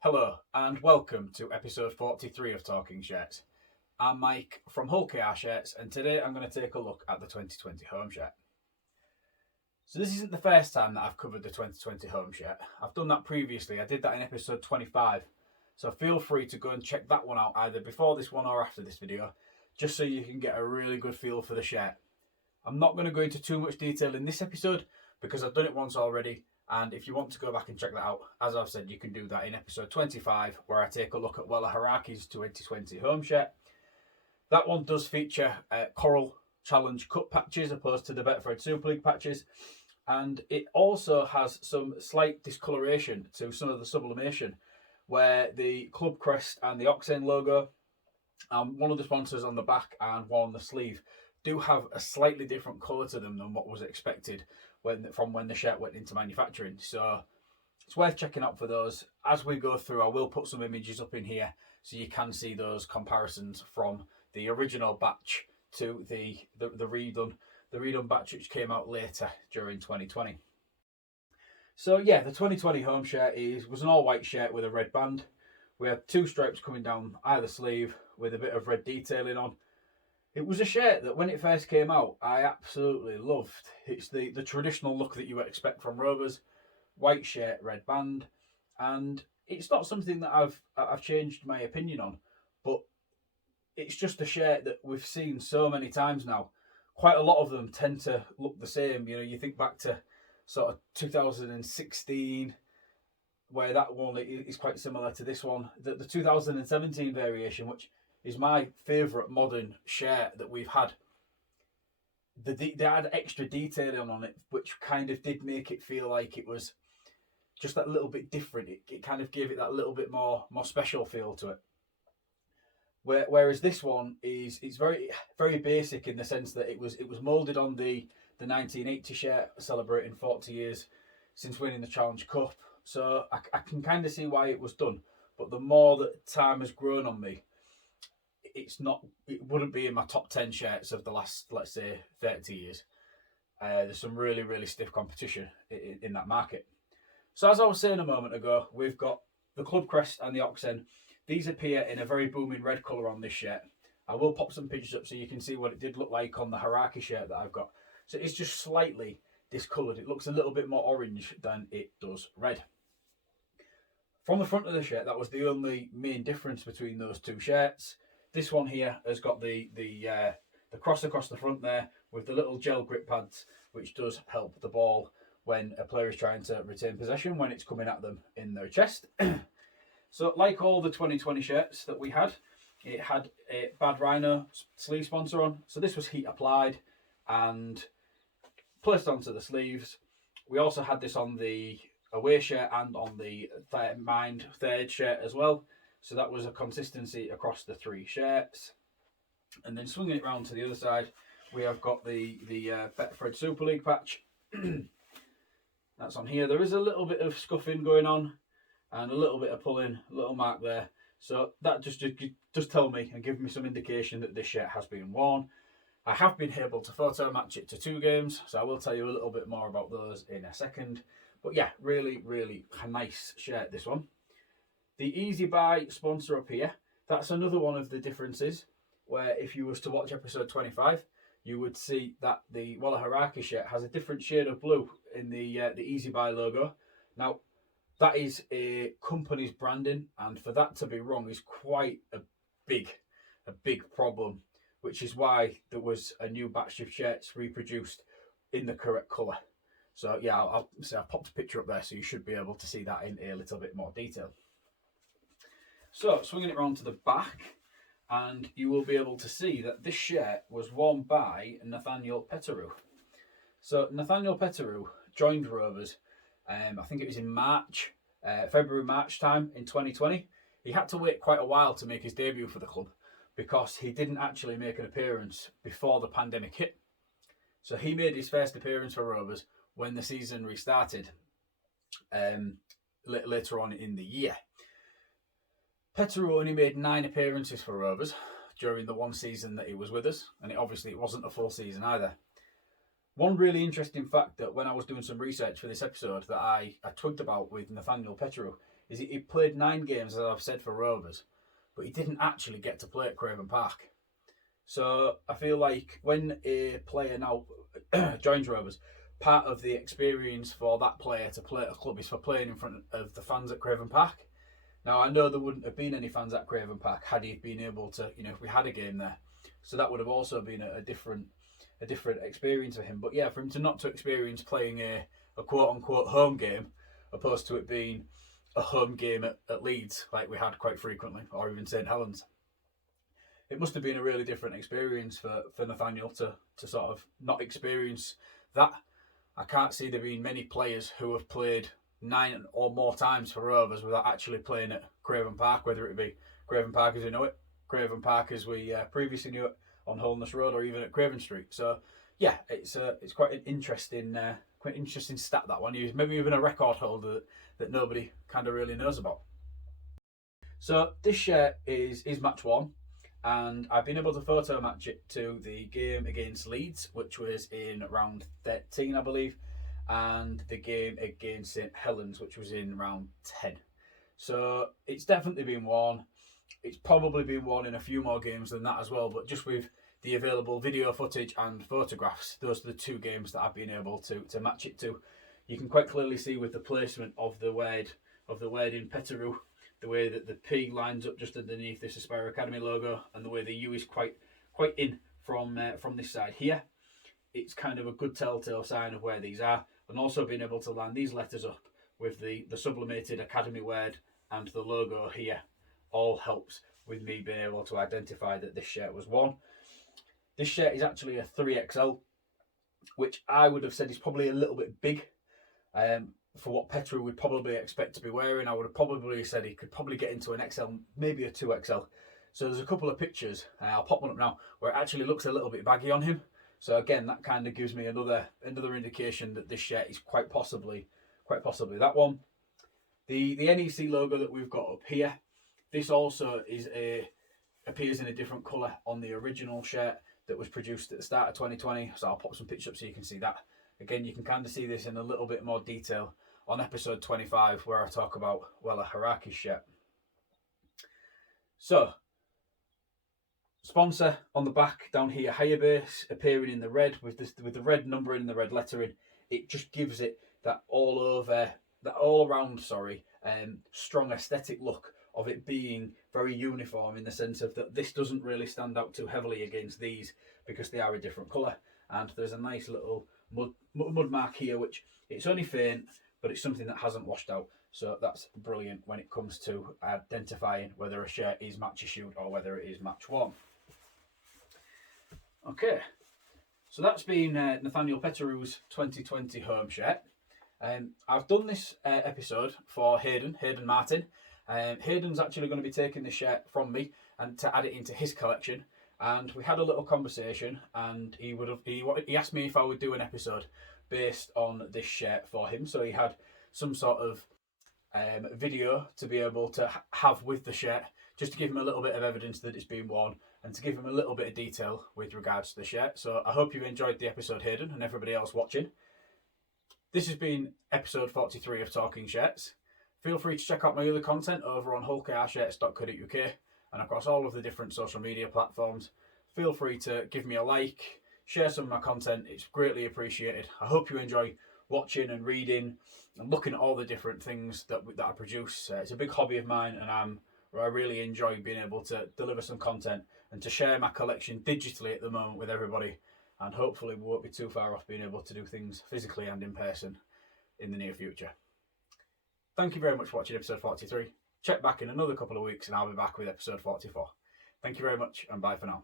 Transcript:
Hello and welcome to episode 43 of Talking Shirts. I'm Mike from Hull KR Shirts and today I'm going to take a look at the 2020 home shirt. So this isn't the first time that I've covered the 2020 home shirt. I've done that previously. I did that in episode 25. So feel free to go and check that one out either before this one or after this video, just so you can get a really good feel for the shirt. I'm not going to go into too much detail in this episode because I've done it once already. And if you want to go back and check that out, as I've said, you can do that in episode 25, where I take a look at Wella Haraki's 2020 home shirt. That one does feature Coral Challenge Cup patches opposed to the Betfred Super League patches. And it also has some slight discoloration to some of the sublimation, where the club crest and the Oxen logo, one of the sponsors on the back and one on the sleeve, do have a slightly different colour to them than what was expected from when the shirt went into manufacturing. So it's worth checking out for those. As we go through, I will put some images up in here so you can see those comparisons from the original batch to the redone batch which came out later during 2020. So yeah, the 2020 home shirt was an all white shirt with a red band. We had two stripes coming down either sleeve with a bit of red detailing on. It was a shirt that when it first came out, I absolutely loved. It's the traditional look that you would expect from Rovers, white shirt, red band, and it's not something that I've changed my opinion on, but it's just a shirt that we've seen so many times now. Quite a lot of them tend to look the same. You know, you think back to sort of 2016, where that one is quite similar to this one. The 2017 variation, which is my favourite modern shirt that we've had. They had extra detailing on it, which kind of did make it feel like it was just that little bit different. It kind of gave it that little bit more special feel to it. Whereas this one it's very very basic in the sense that it was moulded on the 1980 shirt celebrating 40 years since winning the Challenge Cup. So I can kind of see why it was done. But the more that time has grown on me, it wouldn't be in my top 10 shirts of the last, let's say, 30 years. There's some really, really stiff competition in that market. So as I was saying a moment ago, we've got the club crest and the Oxen. These appear in a very booming red colour on this shirt. I will pop some pictures up so you can see what it did look like on the Haraki shirt that I've got. So it's just slightly discoloured. It looks a little bit more orange than it does red. From the front of the shirt, that was the only main difference between those two shirts. This one here has got the cross across the front there with the little gel grip pads, which does help the ball when a player is trying to retain possession when it's coming at them in their chest. So like all the 2020 shirts that we had, it had a Bad Rhino sleeve sponsor on. So this was heat applied and placed onto the sleeves. We also had this on the away shirt and on the Mind third shirt as well. So that was a consistency across the three shirts. And then swinging it round to the other side, we have got the Betfred Super League patch. That's on here. There is a little bit of scuffing going on and a little bit of pulling, a little mark there. So that just tell me and give me some indication that this shirt has been worn. I have been able to photo match it to 2 games, so I will tell you a little bit more about those in a second. But yeah, really, really nice shirt, this one. The Easy Buy sponsor up here, that's another one of the differences, where if you was to watch episode 25, you would see that the Wella Haraki shirt has a different shade of blue in the Easy Buy logo. Now, that is a company's branding, and for that to be wrong is quite a big problem, which is why there was a new batch of shirts reproduced in the correct colour. So yeah, I've popped a picture up there, so you should be able to see that in a little bit more detail. So, swinging it around to the back, and you will be able to see that this shirt was worn by Nathaniel Peteru. So, Nathaniel Peteru joined Rovers, I think it was in February-March time in 2020. He had to wait quite a while to make his debut for the club because he didn't actually make an appearance before the pandemic hit. So, he made his first appearance for Rovers when the season restarted later on in the year. Peteru only made 9 appearances for Rovers during the one season that he was with us, and it wasn't a full season either. One really interesting fact that when I was doing some research for this episode that I twigged about with Nathaniel Peteru is he played 9 games, as I've said, for Rovers, but he didn't actually get to play at Craven Park. So I feel like when a player now joins Rovers, part of the experience for that player to play at a club is for playing in front of the fans at Craven Park. Now, I know there wouldn't have been any fans at Craven Park had he been able to, if we had a game there. So that would have also been a different experience for him. But yeah, for him to not to experience playing a quote-unquote home game, opposed to it being a home game at Leeds, like we had quite frequently, or even St Helens, it must have been a really different experience for Nathaniel to sort of not experience that. I can't see there being many players who have played 9 or more times for Rovers without actually playing at Craven Park, whether it be Craven Park as we know it, Craven Park as we previously knew it on Holness Road, or even at Craven Street. So yeah, it's quite an interesting stat, that one. Maybe even a record holder that nobody kind of really knows about. So this shirt is match 1, and I've been able to photo match it to the game against Leeds, which was in round 13, I believe, and the game against St Helens, which was in round 10. So it's definitely been worn. It's probably been worn in a few more games than that as well, but just with the available video footage and photographs, those are the 2 games that I've been able to match it to. You can quite clearly see with the placement of the word in Peteru, the way that the P lines up just underneath this Aspire Academy logo, and the way the U is quite in from this side here. It's kind of a good telltale sign of where these are, and also being able to line these letters up with the sublimated Academy word and the logo here all helps with me being able to identify that this shirt was worn. This shirt is actually a 3XL, which I would have said is probably a little bit big for what Peteru would probably expect to be wearing. I would have probably said he could probably get into an XL, maybe a 2XL. So there's a couple of pictures, I'll pop one up now, where it actually looks a little bit baggy on him. So again, that kind of gives me another indication that this shirt is quite possibly that one. The NEC logo that we've got up here, this also appears in a different colour on the original shirt that was produced at the start of 2020. So I'll pop some pictures up so you can see that. Again, you can kind of see this in a little bit more detail on episode 25, where I talk about, well, a Haraki shirt. So, sponsor on the back down here, Higher Base, appearing in the red with the red numbering and the red lettering. It just gives it that all around strong aesthetic look of it being very uniform, in the sense of that this doesn't really stand out too heavily against these because they are a different colour. And there's a nice little mud mark here, which it's only faint, but it's something that hasn't washed out. So that's brilliant when it comes to identifying whether a shirt is match issued or whether it is match worn. Okay, so that's been Nathaniel Peteru's 2020 home shirt. I've done this episode for Hayden Martin. Hayden's actually going to be taking this shirt from me and to add it into his collection. And we had a little conversation, and he asked me if I would do an episode based on this shirt for him. So he had some sort of video to be able to have with the shirt, just to give him a little bit of evidence that it's been worn, and to give him a little bit of detail with regards to the shirt. So I hope you've enjoyed the episode, Hayden, and everybody else watching. This has been episode 43 of Talking Shirts. Feel free to check out my other content over on hulkrshirts.co.uk and across all of the different social media platforms. Feel free to give me a like, share some of my content. It's greatly appreciated. I hope you enjoy watching and reading and looking at all the different things that I produce. It's a big hobby of mine, and I really enjoy being able to deliver some content and to share my collection digitally at the moment with everybody. And hopefully we won't be too far off being able to do things physically and in person in the near future. Thank you very much for watching episode 43. Check back in another couple of weeks and I'll be back with episode 44. Thank you very much, and bye for now.